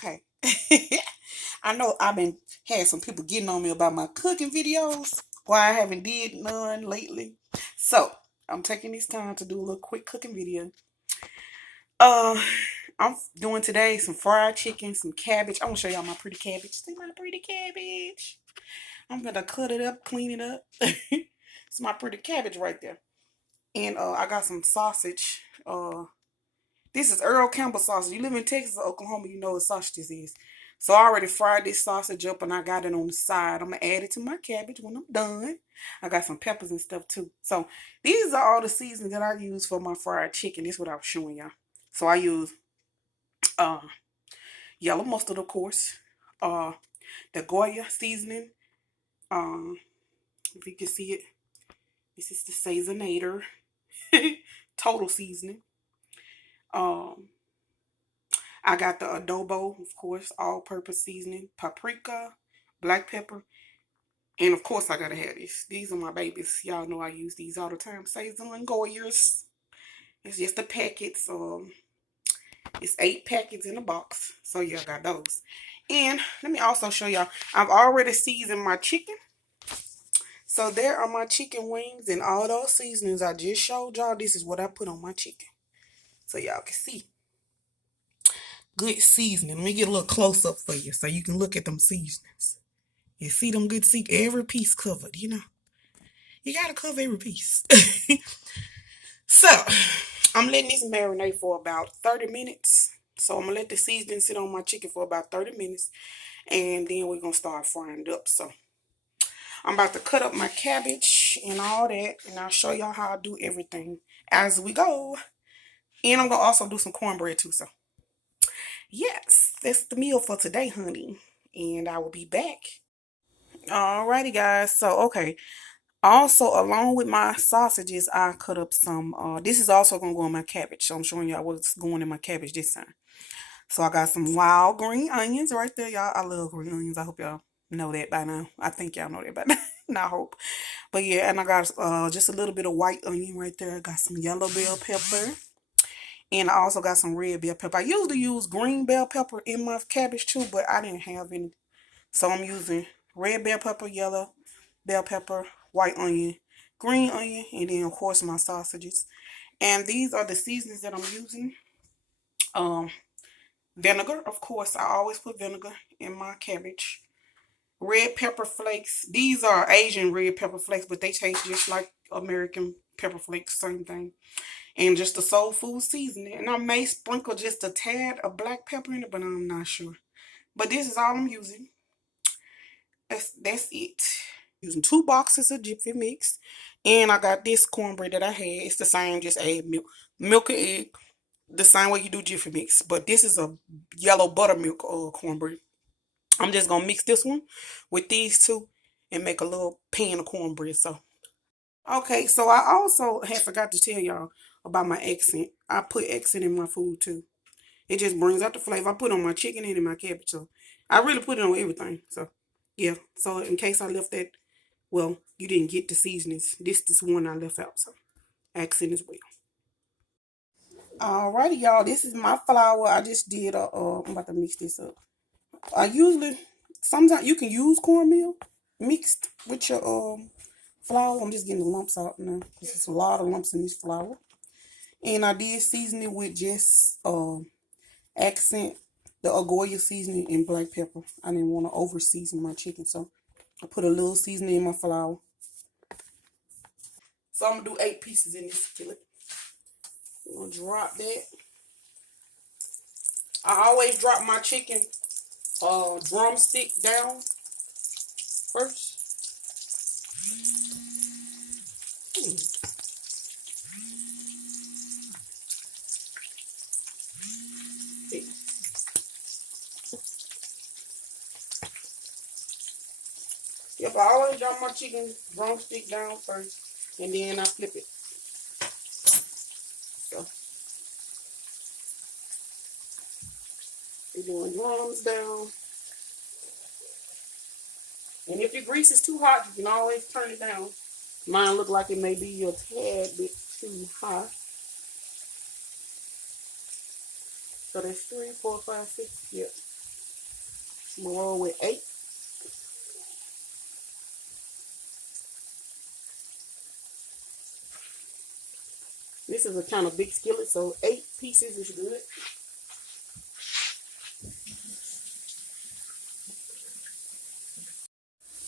Okay. I know I've been had some people getting on me about my cooking videos. Why I haven't did none lately. So I'm taking this time to do a little quick cooking video. Uh I'm doing today some fried chicken, some cabbage. I'm gonna show y'all my pretty cabbage. See my pretty cabbage. I'm gonna cut it up, clean it up. It's my pretty cabbage right there. And I got some sausage. This is Earl Campbell sausage. You live in Texas or Oklahoma, you know what sausage this is. So I already fried this sausage up and I got it on the side. I'm going to add it to my cabbage when I'm done. I got some peppers and stuff too. So these are all the seasonings that I use for my fried chicken. This is what I was showing y'all. So I use uh, yellow mustard, of course. Uh, the Goya seasoning. Um, if you can see it, this is the Seasonator. Total seasoning. Um, I got the adobo, of course, all-purpose seasoning, paprika, black pepper, and of course I gotta have this. These are my babies. Y'all know I use these all the time. Sazon and Goyers. It's just the packets. It's 8 packets in a box. So yeah, I got those. And let me also show y'all. I've already seasoned my chicken. So there are my chicken wings and all those seasonings I just showed y'all. This is what I put on my chicken. So y'all can see. Good seasoning. Let me get a little close up for you so you can look at them seasonings. You see them good every piece covered, you know. You gotta cover every piece. So, I'm letting this marinate for about 30 minutes. So, I'm gonna let the seasoning sit on my chicken for about 30 minutes. And then we're gonna start frying it up. So, I'm about to cut up my cabbage and all that. And I'll show y'all how I do everything as we go. And I'm gonna also do some cornbread too. So, yes, that's the meal for today, honey. And I will be back. Alrighty, guys. So, okay. Also, along with my sausages, I cut up some, this is also going to go in my cabbage. So, I'm showing y'all what's going in my cabbage this time. So, I got some wild green onions right there, y'all. I love green onions. I hope y'all know that by now. I think y'all know that by now. And I hope. But, yeah, and I got just a little bit of white onion right there. I got some yellow bell pepper. And I also got some red bell pepper. I usually use green bell pepper in my cabbage too, but I didn't have any. So I'm using red bell pepper, yellow bell pepper, white onion, green onion, and then of course my sausages. And these are the seasonings that I'm using. Um, Vinegar, of course, I always put vinegar in my cabbage. Red pepper flakes. These are Asian red pepper flakes, but they taste just like American pepper flakes, same thing. And just the soul food seasoning. And I may sprinkle just a tad of black pepper in it, but I'm not sure. But this is all I'm using. That's it. Using 2 boxes of Jiffy mix. And I got this cornbread that I had. It's the same, just add milk. Milk and egg. The same way you do Jiffy mix. But this is a yellow buttermilk cornbread. I'm just going to mix this one with these two and make a little pan of cornbread. So, okay. So, I also had forgot to tell y'all about my accent. I put accent in my food too. It just brings out the flavor. I put on my chicken and in my cabbage. So, I really put it on everything. So, yeah. So, in case I left that, well, you didn't get the seasonings. This is one I left out. So, accent as well. Alrighty, y'all. This is my flour. I just did I'm about to mix this up. I usually, sometimes you can use cornmeal mixed with your flour. I'm just getting the lumps out now. There's a lot of lumps in this flour. And I did season it with just accent, the Agoya seasoning and black pepper. I didn't want to over season my chicken, so I put a little seasoning in my flour. So I'm gonna do 8 pieces in this skillet. I'm gonna drop that. I always drop my chicken drumstick down first. Yep, I always drop my chicken drumstick down first, and then I flip it. So, we're doing drums down. And if your grease is too hot, you can always turn it down. Mine look like it may be a tad bit too hot. So that's 3, 4, 5, 6. Yep. I'm gonna roll with 8. This is a kind of big skillet, so 8 pieces is good.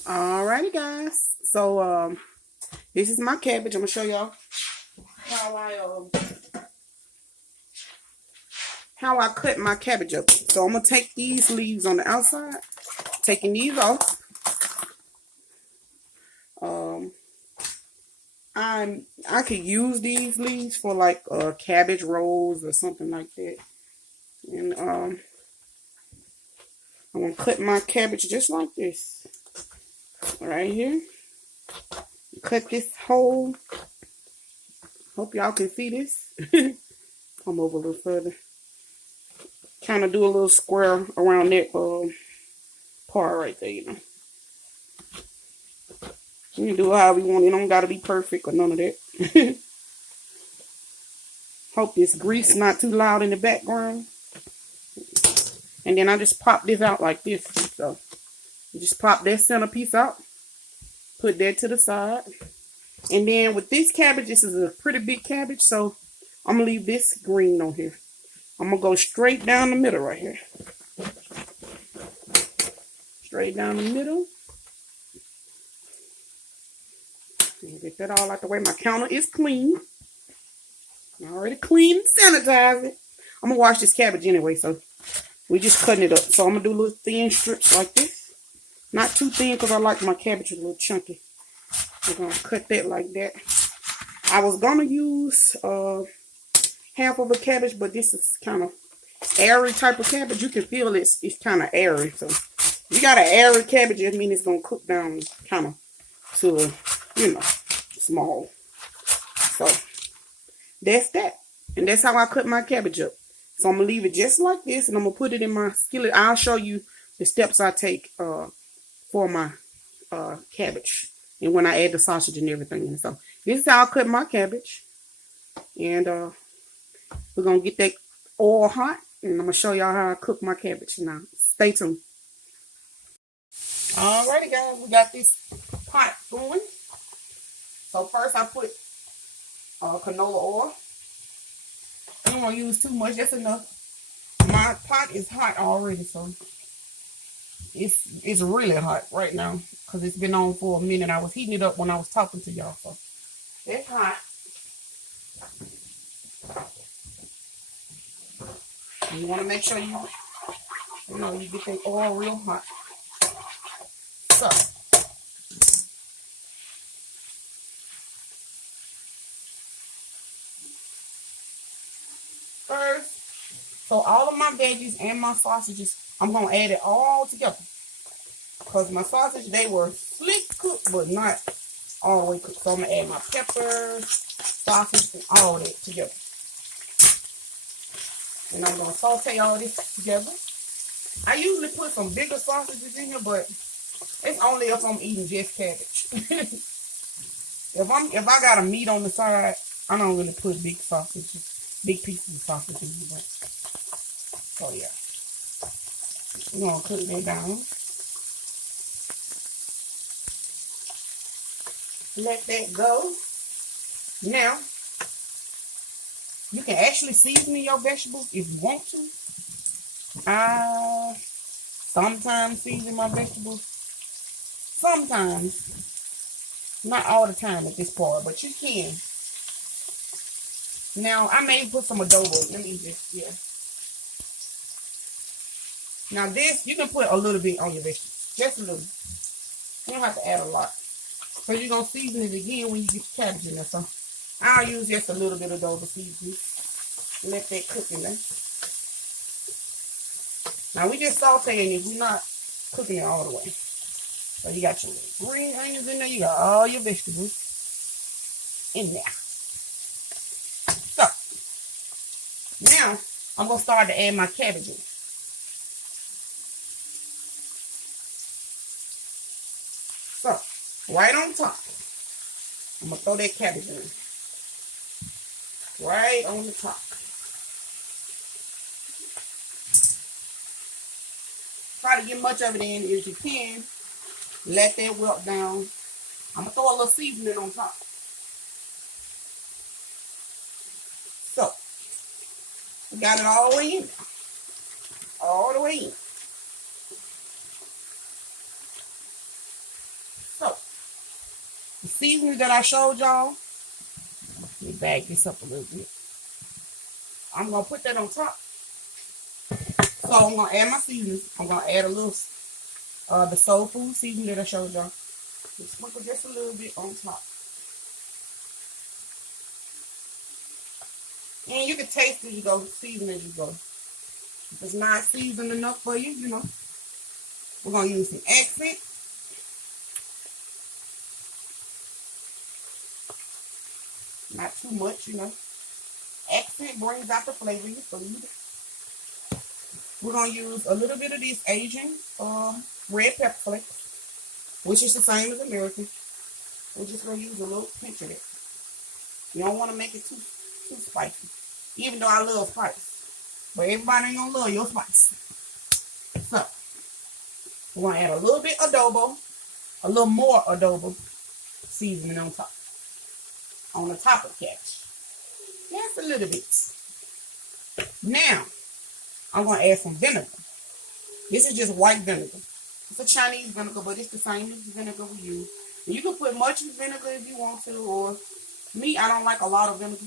Alrighty, guys. So this is my cabbage. I'm gonna show y'all how I cut my cabbage up. So I'm gonna take these leaves on the outside, taking these off. I could use these leaves for like cabbage rolls or something like that. And I'm gonna cut my cabbage just like this, right here. Cut this hole. Hope y'all can see this. Come over a little further. Kind of do a little square around that part right there, you know. You can do it however you want. It don't gotta be perfect or none of that. Hope this grease not too loud in the background. And then I just pop this out like this. So you just pop that centerpiece out. Put that to the side. And then with this cabbage, this is a pretty big cabbage, so I'm gonna leave this green on here. I'm gonna go straight down the middle right here. Straight down the middle. Get that all out the way. My counter is clean. I already cleaned and sanitized it. I'm gonna wash this cabbage anyway, so we just cutting it up. So I'm gonna do little thin strips like this. Not too thin because I like my cabbage a little chunky. We're gonna cut that like that. I was gonna use half of a cabbage, but this is kind of airy type of cabbage. You can feel it's kind of airy. So if you got an airy cabbage, it means it's gonna cook down kind of to, you know, small. So that's that. And that's how I cut my cabbage up. So I'm gonna leave it just like this, and I'm gonna put it in my skillet. I'll show you the steps I take for my cabbage, and when I add the sausage and everything. And so this is how I cut my cabbage. And we're gonna get that oil hot, and I'm gonna show y'all how I cook my cabbage. Now stay tuned. Alrighty, guys, we got this pot going. So first I put canola oil. I don't want to use too much, just enough. My pot is hot already, so it's really hot right now because it's been on for a minute. I was heating it up when I was talking to y'all, so it's hot. You want to make sure you get that oil real hot. So first, so all of my veggies and my sausages, I'm going to add it all together. Because my sausage, they were slick cooked, but not all the way cooked. So I'm going to add my peppers, sausage, and all that together. And I'm going to saute all this together. I usually put some bigger sausages in here, but it's only if I'm eating just cabbage. If I got a meat on the side, I don't really put big sausages, big pieces of sausage in here. So yeah, we're gonna cook that down. Let that go. Now, you can actually season your vegetables if you want to. I sometimes season my vegetables. Sometimes. Not all the time at this part, but you can. Now, I may put some adobo. Let me just, yeah. Now this, you can put a little bit on your vegetables. Just a little. You don't have to add a lot. Because you're going to season it again when you get your cabbage in there. So, I'll use just a little bit of adobo seasoning. Let that cook in there. Now, we just sauteing it. We're not cooking it all the way. So, you got your green onions in there. You got all your vegetables in there. So, now, I'm going to start to add my cabbage in. So, right on top, I'm going to throw that cabbage in. Right on the top. Try to get much of it in as you can. Let that wilt down. I'm going to throw a little seasoning on top. So, we got it all the way in. All the way in. So, the seasoning that I showed y'all, let me bag this up a little bit. I'm going to put that on top. So, I'm going to add my seasoning. I'm going to add a little, the soul food seasoning that I showed y'all. Just sprinkle just a little bit on top. And you can taste as you go, season as you go. If it's not seasoned enough for you, you know, we're going to use some accent. Not too much, you know. Accent brings out the flavor of your food. We're going to use a little bit of this Asian red pepper flakes, which is the same as American. We're just going to use a little pinch of it. You don't want to make it too spicy. Even though I love spice. But everybody ain't going to love your spice. So, we're going to add a little bit adobo. A little more adobo seasoning on top. On the top of the cabbage. Just a little bit. Now, I'm going to add some vinegar. This is just white vinegar. It's a Chinese vinegar, but it's the same as the vinegar we use. And you can put much vinegar if you want to, or me, I don't like a lot of vinegar.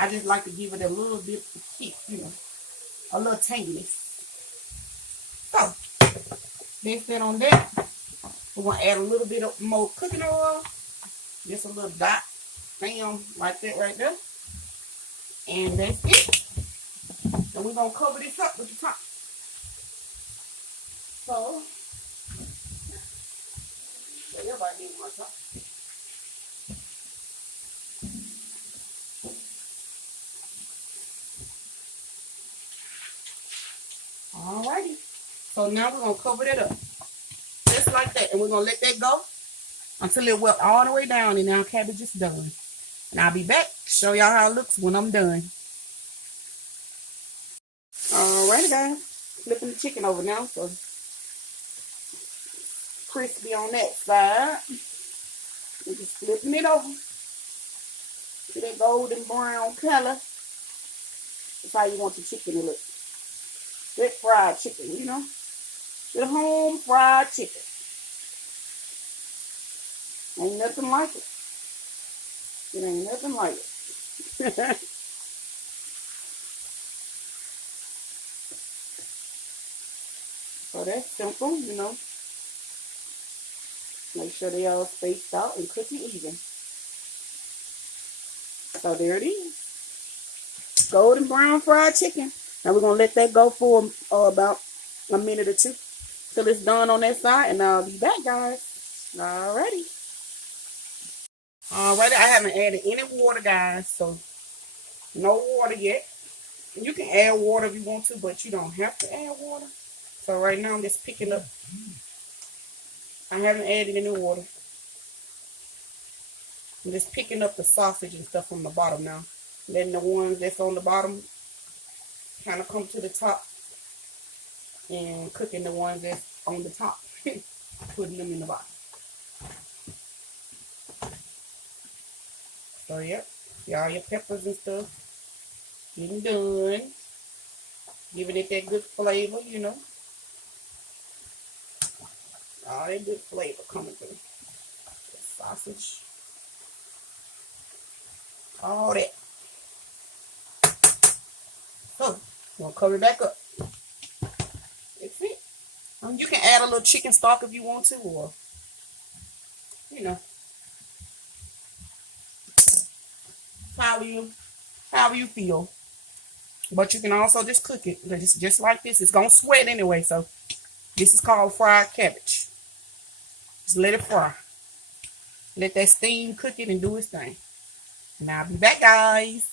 I just like to give it a little bit of kick, you know, a little tanginess. So, that's that on that. We're going to add a little bit of more cooking oil. Just a little dot. Bam, like that right there. And that's it. And we're going to cover this up with the top. So, everybody needs my top. Alrighty. So now we're going to cover that up. Just like that. And we're going to let that go until it welt all the way down and our cabbage is done. And I'll be back to show y'all how it looks when I'm done. Alrighty, guys. Flipping the chicken over now. So crispy on that side. And just flipping it over to that golden brown color. That's how you want your chicken to look. That fried chicken, you know. The home fried chicken. Ain't nothing like it. It ain't nothing like it. So that's simple, you know. Make sure they all spaced out and cook it even. So there it is. Golden brown fried chicken. Now we're going to let that go for about a minute or two. Till it's done on that side. And I'll be back, guys. Alrighty. Alrighty. I haven't added any water, guys. So no water yet. You can add water if you want to, but you don't have to add water. So right now I'm just picking up. I haven't added any water. I'm just picking up the sausage and stuff from the bottom now. Letting the ones that's on the bottom kind of come to the top. And cooking the ones that's on the top. Putting them in the bottom. So yep. All your peppers and stuff getting done. Giving it that good flavor, you know. All that good flavor coming through. The sausage. All that. So, I'm going to cover it back up. That's it. You can add a little chicken stock if you want to, or, you know, however you feel. But you can also just cook it. Just like this. It's going to sweat anyway, so this is called fried cabbage. Just let it fry. Let that steam cook it and do its thing. Now I'll be back, guys.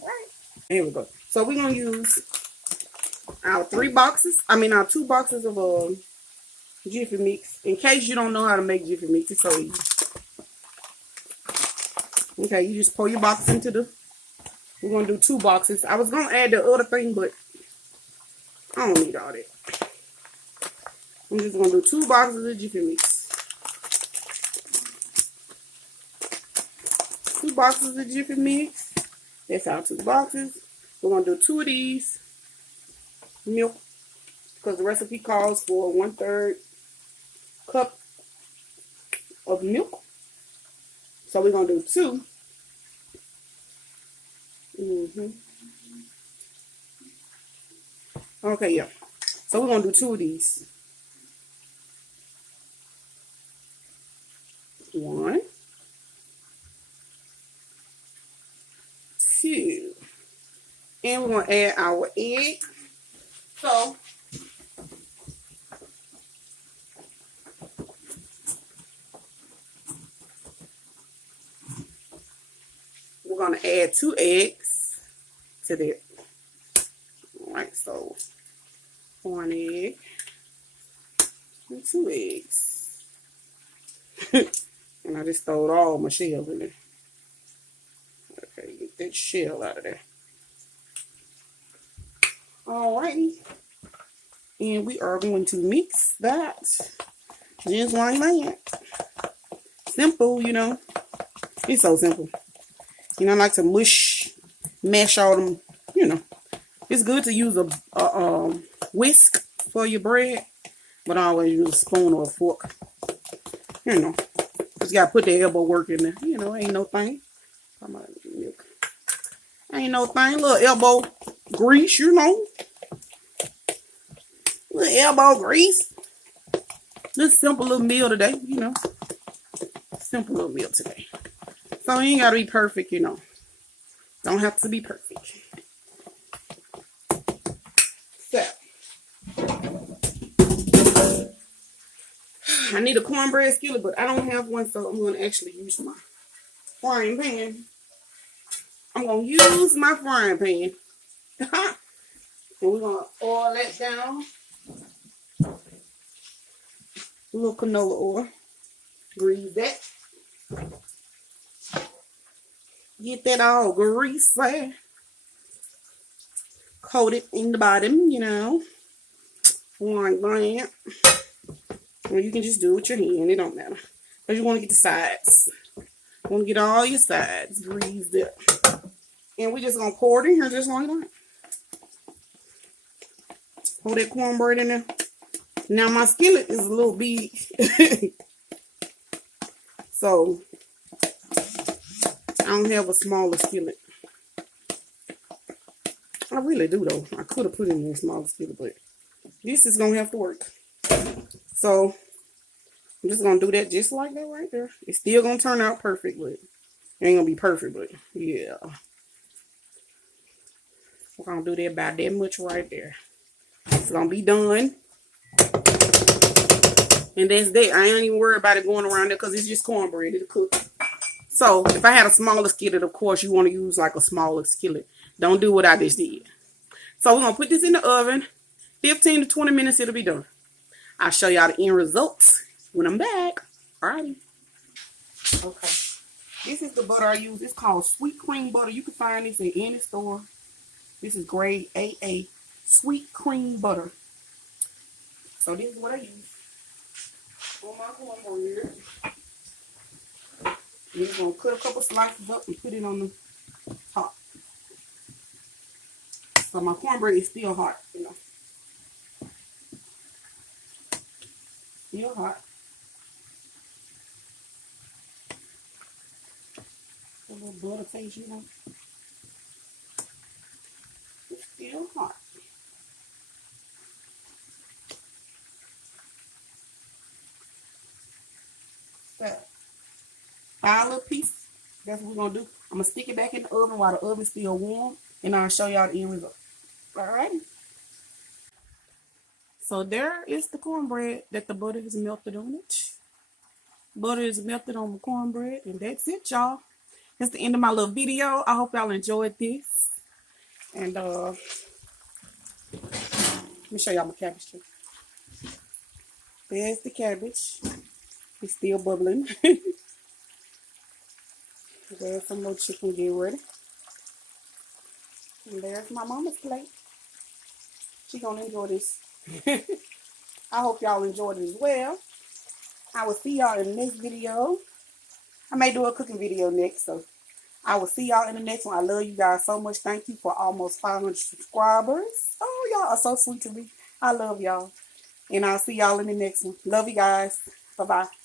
All right. Here we go. So we're going to use our 2 boxes of Jiffy mix. In case you don't know how to make Jiffy mix, it's so easy. Okay, you just pour your box into the... We're going to do 2 boxes. I was going to add the other thing, but I don't need all that. I'm just going to do 2 boxes of Jiffy mix. 2 boxes of Jiffy mix. That's our 2 boxes. We're going to do 2 of these milk because the recipe calls for 1/3 cup of milk. So we're going to do 2. Okay, yeah. So we're going to do 2 of these. 1, 2. And we're going to add our egg. So we're going to add 2 eggs to that. Alright, so 1 egg and 2 eggs. And I just throwed all my shells in there. Okay, get that shell out of there. Alrighty. And we are going to mix that just like that. Simple, you know. It's so simple. You know, I like to mash all them, you know. It's good to use a whisk for your bread, but I always use a spoon or a fork. You know, just gotta put the elbow work in there. You know, ain't no thing. Milk. Ain't no thing. Little elbow grease, you know. Little elbow grease. Just simple little meal today, you know. Simple little meal today. So you ain't gotta be perfect, you know. Don't have to be perfect. So I need a cornbread skillet, but I don't have one, so I'm going to actually use my frying pan. I'm going to use my frying pan. And we're going to oil that down. A little canola oil. Grease that. Get that all greasy. Coat it in the bottom, you know. Like that. Or you can just do it with your hand. It don't matter. Because you want to get the sides. You want to get all your sides greased up. And we're just going to pour it in here just like that. Pour that cornbread in there. Now my skillet is a little big. So I don't have a smaller skillet. I really do though. I could have put it in a smaller skillet, but this is going to have to work. So I'm just going to do that just like that right there. It's still going to turn out perfect, but it ain't going to be perfect, but yeah. We're going to do that about that much right there. It's going to be done. And that's that. I ain't even worried about it going around there because it's just cornbread. It'll cook. So if I had a smaller skillet, of course, you want to use like a smaller skillet. Don't do what I just did. So we're going to put this in the oven. 15 to 20 minutes, it'll be done. I'll show y'all the end results when I'm back. Alrighty. Okay. This is the butter I use. It's called sweet cream butter. You can find this in any store. This is grade AA. Sweet cream butter. So this is what I use on my cornbread. We're just going to cut a couple slices up and put it on the top. So my cornbread is still hot, you know. Still hot. A little butter taste, you know. It's still hot. So, 5 little pieces. That's what we're going to do. I'm going to stick it back in the oven while the oven's still warm. And I'll show y'all the end result. Alright. So there is the cornbread that the butter is melted on it. Butter is melted on the cornbread. And that's it, y'all. That's the end of my little video. I hope y'all enjoyed this. And let me show y'all my cabbage too. There's the cabbage. It's still bubbling. There's some more chicken get ready. And there's my mama's plate. She's gonna enjoy this. I hope y'all enjoyed it as well. I will see y'all in the next video. I may do a cooking video next, so I will see y'all in the next one. I love you guys so much. Thank you for almost 500 subscribers. Oh, y'all are so sweet to me. I love y'all. And I'll see y'all in the next one. Love you guys. Bye-bye.